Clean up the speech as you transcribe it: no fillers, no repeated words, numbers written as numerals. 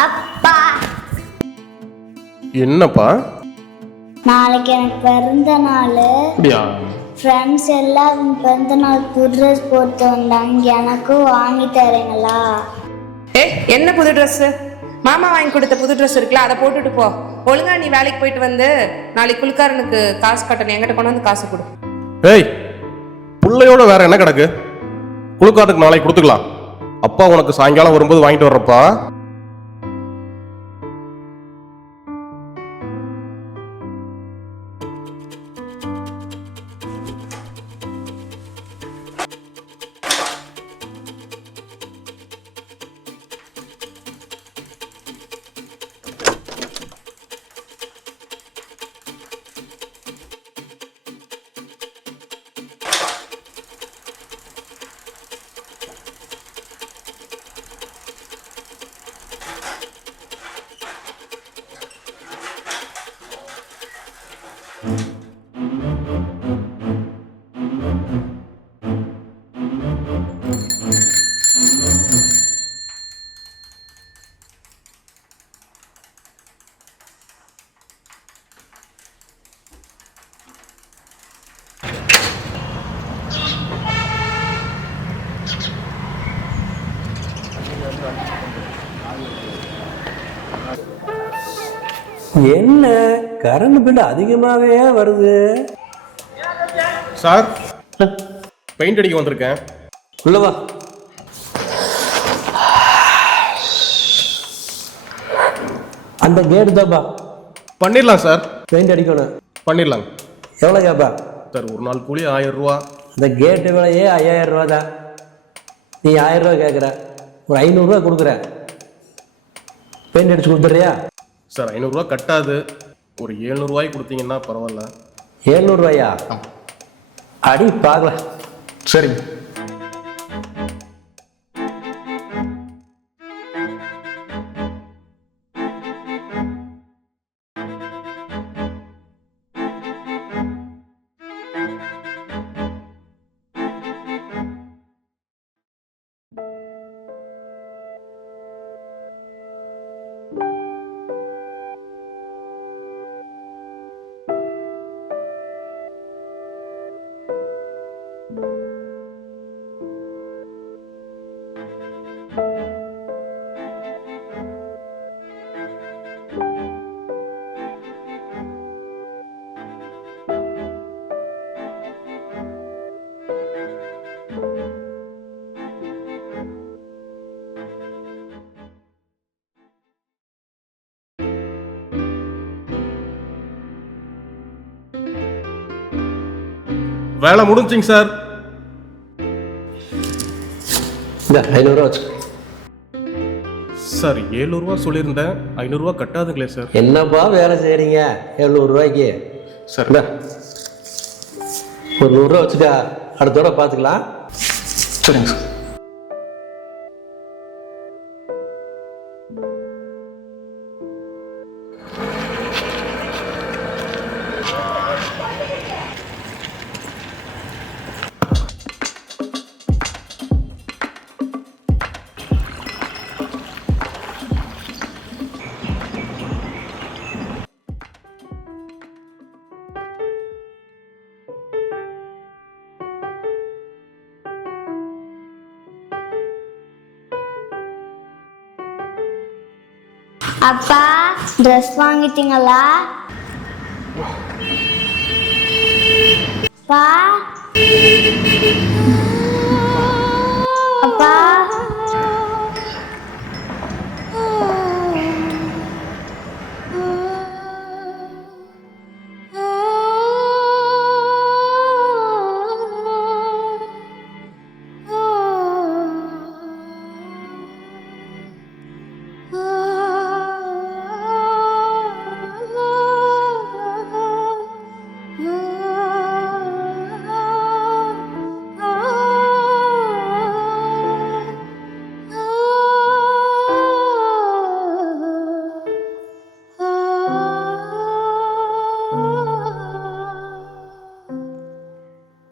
அப்பா, என்னப்பா? நாளைக்கு எனக்கு பிறந்த நாள். அப்படியா? ஃப்ரெண்ட்ஸ் எல்லாரும் பிறந்த நாள் புது ட்ரெஸ் போட்டு வந்தாங்க, எனக்கும் வாங்கி தரீங்களா? என்ன புது ட்ரெஸ்? மாமா வாங்கி கொடுத்த புது ட்ரெஸ் இருக்குல்ல, அதை போட்டுட்டு போ. ஒழுங்கா நீ வேலைக்கு போயிட்டு வந்து நாளைக்கு குளிக்காரனுக்கு காசு கட்டணும், என்கிட்ட கொண்டு வந்து காசு கொடு. ஏய், பிள்ளையோட வேற என்ன கிடக்கு? குளுக்காட்டுக்கு நாளைக்கு கொடுத்துக்கலாம். அப்பா உனக்கு சாயங்காலம் வரும்போது வாங்கிட்டு வர்றப்பா. என்ன கரண்ட் பில் அதிகமாகவே வருது சார், பெயிண்ட் அடிக்க வந்திருக்கேன். உள்ளவா. அந்த கேட்டு தாப்பா. பண்ணிடலாம் சார். பெயிண்ட் அடிக்கணும். பண்ணிடலாங்க. எவ்வளோ கேப்பா? சார், ஒரு நாள் கூலி 1000 ரூபா. அந்த கேட்டு விலையே 5000 ரூபா தான். நீ 1000 ரூபா கேட்குற, ஒரு 500 ரூபா கொடுக்குற. பெயிண்ட் அடிச்சு கொடுத்துட்றியா? சார், 500 ரூபா கட்டாது. ஒரு 700 ரூபாய்க்கு கொடுத்தீங்கன்னா பரவாயில்ல. 700 ரூபாயா? அடி பார்க்கலாம். சரிங்க. வேலை முடிஞ்சிங்க சார். இந்த 500 ரூபா வச்சு. சார், 700 ரூபா சொல்லியிருந்தேன். 500 ரூபா கட்டாதுங்களே சார். என்னப்பா வேலை செய்கிறீங்க 700 ரூபாய்க்கு? சார், ஒரு 100 ரூபா வச்சுட்டா அடுத்தோட பார்த்துக்கலாம். சரிங்க சார். அப்பா, ட்ரெஸ் வாங்கிட்டீங்களா? பா,